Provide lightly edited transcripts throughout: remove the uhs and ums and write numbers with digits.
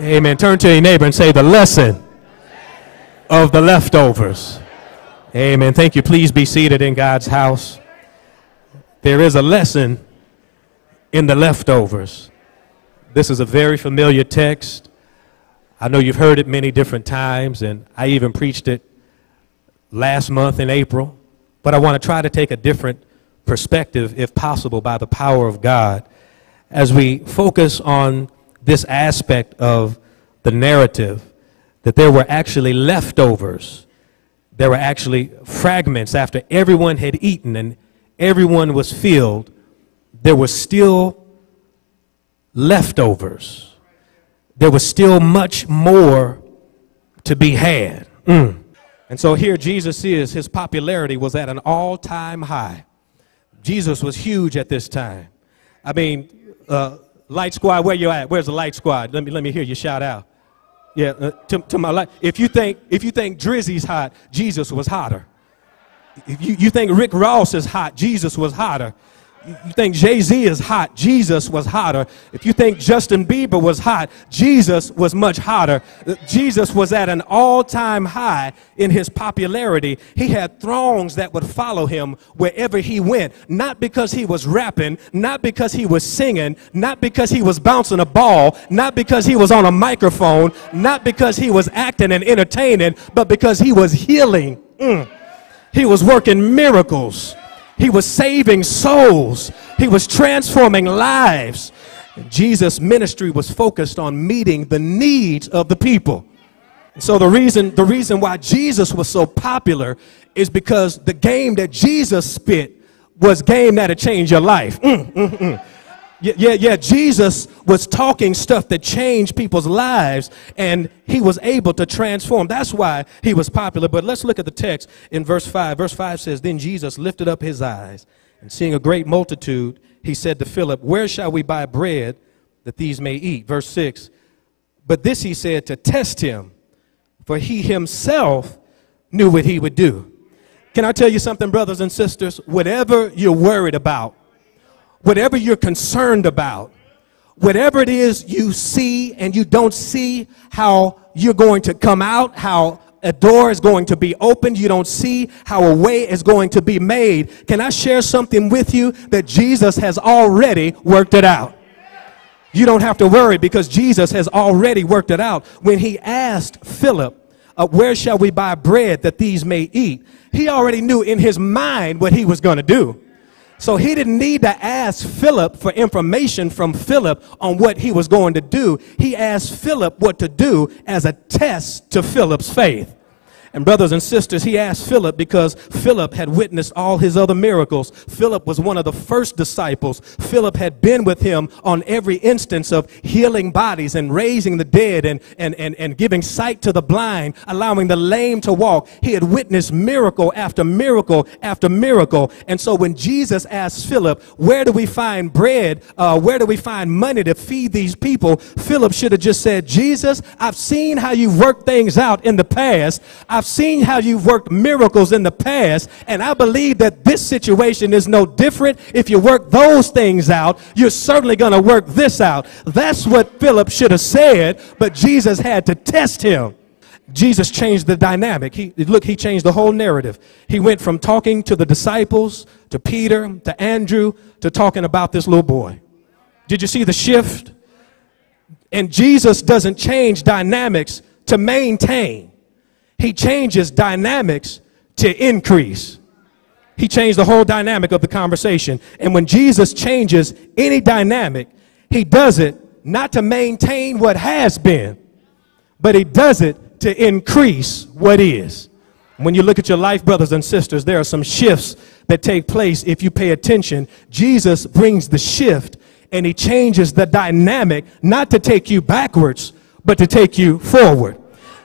Amen. Turn to your neighbor and say the lesson of the leftovers. Amen. Thank you. Please be seated in God's house. There is a lesson in the leftovers. This is a very familiar text. I know you've heard it many different times, and I even preached it last month in April. But I want to try to take a different perspective, if possible, by the power of God, as we focus on this aspect of the narrative, that there were actually leftovers. There were actually fragments after everyone had eaten and everyone was filled. There were still leftovers. There was still much more to be had. And so here Jesus is. His popularity was at an all-time high. Jesus was huge at this time. I mean, Light Squad, where you at? Where's the Light Squad? Let me hear you shout out. Yeah, to my light. If you think Drizzy's hot, Jesus was hotter. If you think Rick Ross is hot, Jesus was hotter. You think Jay-Z is hot, Jesus was hotter. If you think Justin Bieber was hot, Jesus was much hotter. Jesus was at an all-time high in his popularity. He had throngs that would follow him wherever he went, not because he was rapping, not because he was singing, not because he was bouncing a ball, not because he was on a microphone, not because he was acting and entertaining, but because he was healing. He was working miracles. He was saving souls. He was transforming lives. And Jesus' ministry was focused on meeting the needs of the people. And so the reason why Jesus was so popular is because the game that Jesus spit was game that'll change your life. Yeah, Jesus was talking stuff that changed people's lives, and he was able to transform. That's why he was popular. But let's look at the text in verse 5. Verse 5 says, "Then Jesus lifted up his eyes, and seeing a great multitude, he said to Philip, 'Where shall we buy bread that these may eat?'" Verse 6, "But this he said to test him, for he himself knew what he would do." Can I tell you something, brothers and sisters? Whatever you're worried about, whatever you're concerned about, whatever it is you see and you don't see how you're going to come out, how a door is going to be opened, you don't see how a way is going to be made. Can I share something with you that Jesus has already worked it out? You don't have to worry because Jesus has already worked it out. When he asked Philip, "Where shall we buy bread that these may eat?" he already knew in his mind what he was going to do. So he didn't need to ask Philip for information from Philip on what he was going to do. He asked Philip what to do as a test to Philip's faith. And brothers and sisters, he asked Philip because Philip had witnessed all his other miracles. Philip was one of the first disciples. Philip had been with him on every instance of healing bodies and raising the dead and giving sight to the blind, allowing the lame to walk. He had witnessed miracle after miracle after miracle. And so when Jesus asked Philip, "Where do we find bread? Where do we find money to feed these people?" Philip should have just said, "Jesus, I've seen how you've worked things out in the past. I've seen how you've worked miracles in the past, and I believe that this situation is no different. If you work those things out, you're certainly going to work this out." That's what Philip should have said, but Jesus had to test him. Jesus changed the dynamic. He changed the whole narrative. He went from talking to the disciples, to Peter, to Andrew, to talking about this little boy. Did you see the shift? And Jesus doesn't change dynamics to maintain. He changes dynamics to increase. He changed the whole dynamic of the conversation. And when Jesus changes any dynamic, he does it not to maintain what has been, but he does it to increase what is. When you look at your life, brothers and sisters, there are some shifts that take place if you pay attention. Jesus brings the shift, and he changes the dynamic not to take you backwards, but to take you forward.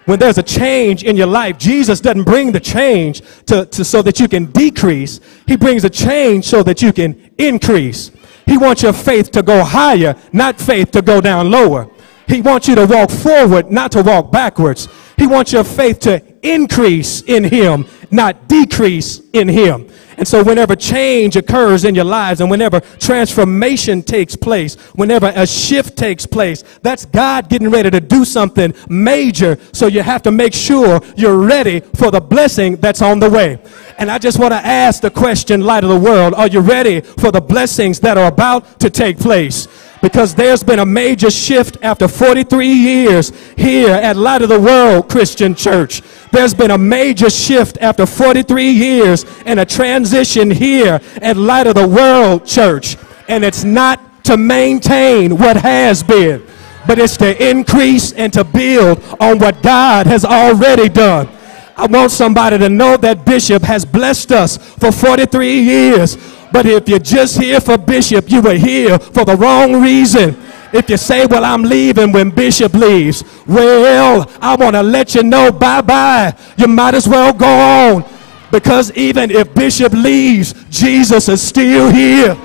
When there's a change in your life, Jesus doesn't bring the change so that you can decrease. He brings a change so that you can increase. He wants your faith to go higher, not faith to go down lower. He wants you to walk forward, not to walk backwards. He wants your faith to increase in him, not decrease in him. And so whenever change occurs in your lives and whenever transformation takes place, whenever a shift takes place, that's God getting ready to do something major. So you have to make sure you're ready for the blessing that's on the way. And I just want to ask the question, light of the world, are you ready for the blessings that are about to take place? Because there's been a major shift after 43 years here at Light of the World Christian Church. There's been a major shift after 43 years and a transition here at Light of the World Church. And it's not to maintain what has been, but it's to increase and to build on what God has already done. I want somebody to know that Bishop has blessed us for 43 years. But if you're just here for Bishop, you were here for the wrong reason. If you say, well, I'm leaving when Bishop leaves, well, I want to let you know, bye-bye. You might as well go on. Because even if Bishop leaves, Jesus is still here.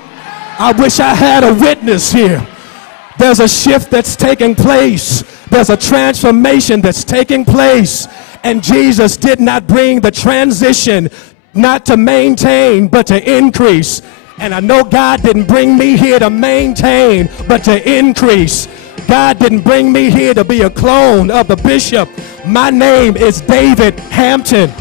I wish I had a witness here. There's a shift that's taking place. There's a transformation that's taking place. And Jesus did not bring the transition not to maintain, but to increase. And I know God didn't bring me here to maintain, but to increase. God didn't bring me here to be a clone of the bishop. My name is David Hampton.